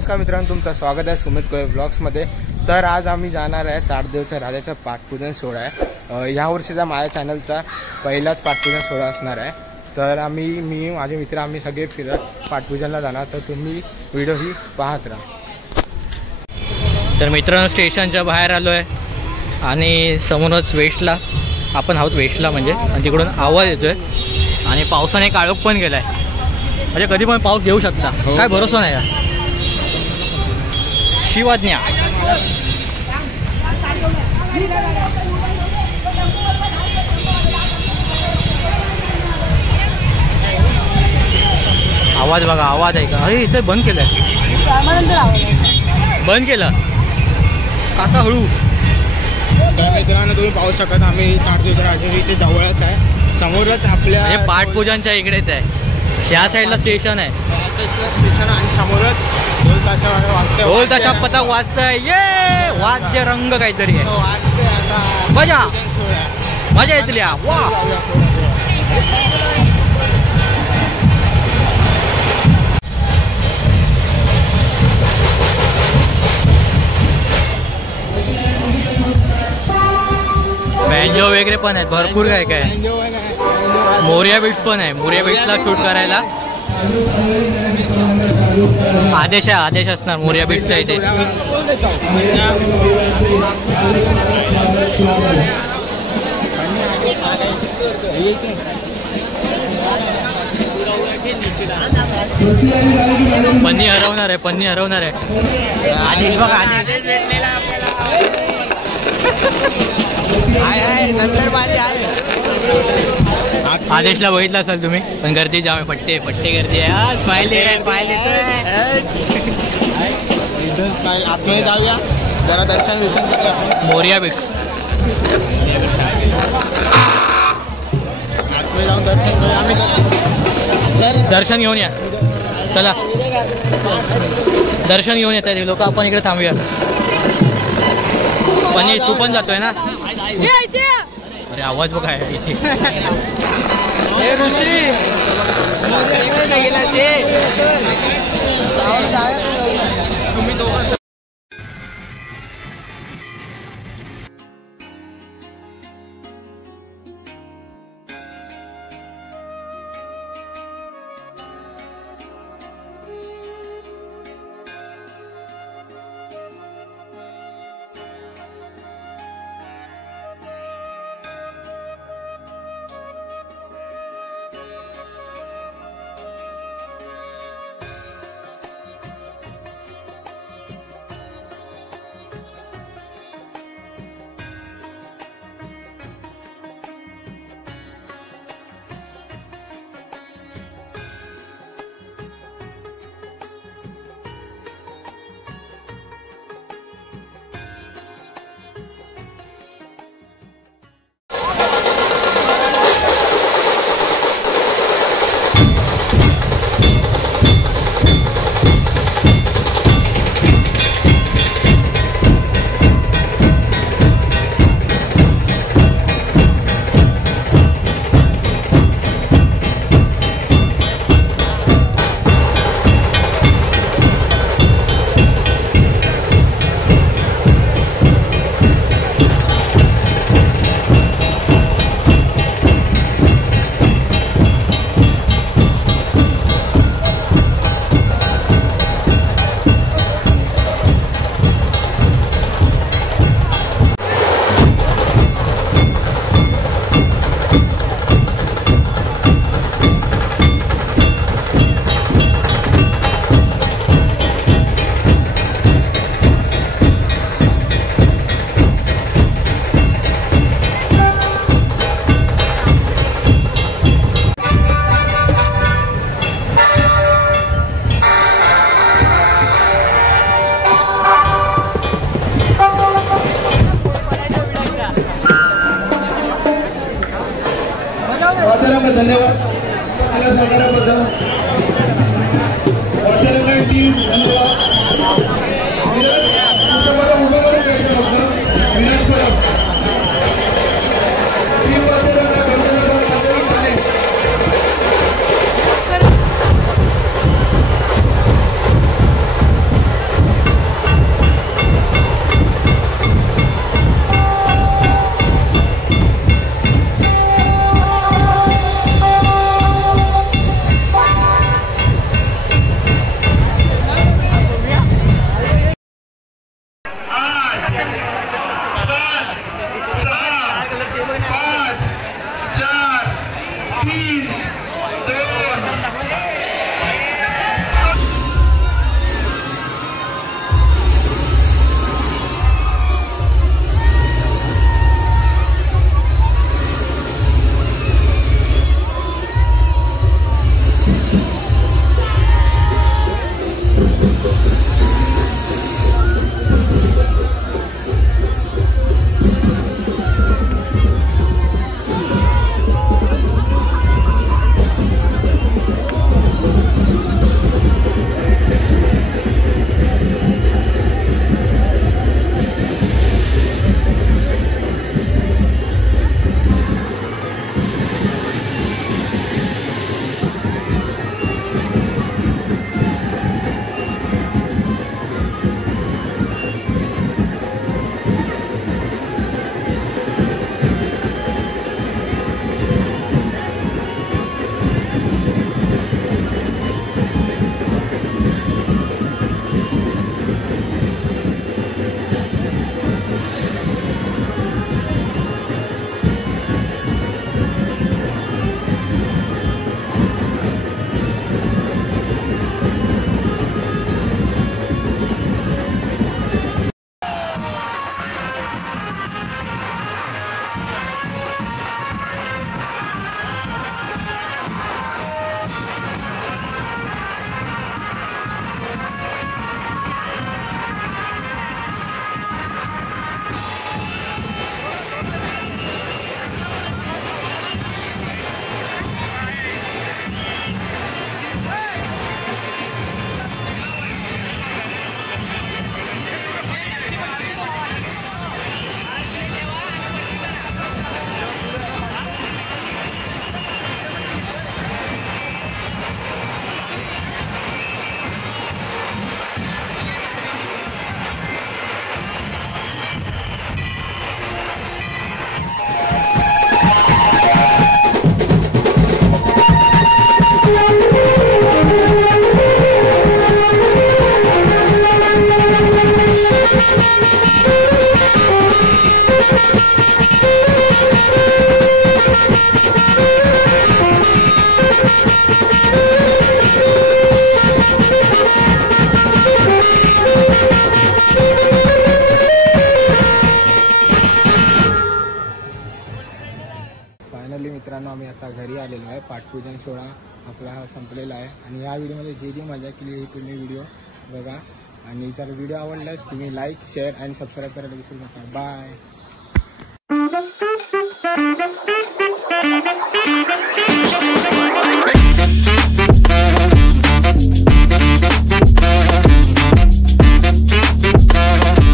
नमस्कार मित्रांनो, तुमचं स्वागत आहे सुमित कोळे ब्लॉग्समध्ये। तर आज आम्ही जाणार आहे ताडदेवच्या राजाचा पाठपूजन सोहळा आहे। या वर्षीचा माझ्या चॅनलचा पहिलाच पाठपूजन सोहळा असणार आहे। तर मी माझे मित्र आम्ही सगळे फिरत पाठपूजनला जाणार, तर तुम्ही व्हिडिओ ही पाहत राहा। तर मित्रांनो, स्टेशनच्या बाहेर आलो आहे आणि समोरच वेस्टला आपण आहोत। वेस्टला म्हणजे आणि तिकडून आवाज येतोय आणि पावसाने काळोख पण गेलाय, म्हणजे कधी पण पाऊस येऊ शकता, काय भरोसा नाही का। शिवाज्ञा आवाज बघा, आवाज आहे का? अरे इथे बंद केलंय, बंद केलं काका हळू। तर मित्रांनो, तुम्ही पाहू शकता आम्ही ताडदेवच्या राजाच्या इथे जवळच आहे, समोरच आपल्या म्हणजे पाठपूजनच्या इकडेच आहे। ह्या साईडला स्टेशन आहे, स्टेशन आणि समोरच ढोल ताशा पथक वाजतंय। ये वाद्य रंग काहीतरी आहे, मजा मजा येतली। वा बँजो वगैरे पण आहेत, भरपूर काय काय। मोरिया बीट्स पण आहे, मोरिया बीट्सला शूट करायला आदेश असणार मोरिया बीट्सच्या इथे। पन्नी हरवणार आहे, पन्नी हरवणार आहे। आदेश बघा, आदेश भेटलेला आदेशला बघितला असाल तुम्ही, पण गर्दी जाम आहे, फट्टे गर्दी आहे। स्माइल आतमध्ये जाऊया जरा, दर्शन करूया। मोरिया बीट्स आतमध्ये जाऊन दर्शन करूया आम्ही, दर्शन घेऊन या, चला दर्शन घेऊन येत आहेत लोक। आपण इकडे थांबूया। पण तू पण जातोय ना? अरे आवाज बघा इथे। धन्यवाद मित्रांनो आम्ही आता घरी आलेलो आहे. पाटपूजन सोहळा आपला हा संपलेला आहे आणि या व्हिडिओमध्ये जी मजा केली ही तुम्ही व्हिडिओ बघा आणि जर व्हिडिओ आवडल्यास तुम्ही लाईक शेअर आणि सबस्क्राईब करायला विसरू नका. बाय.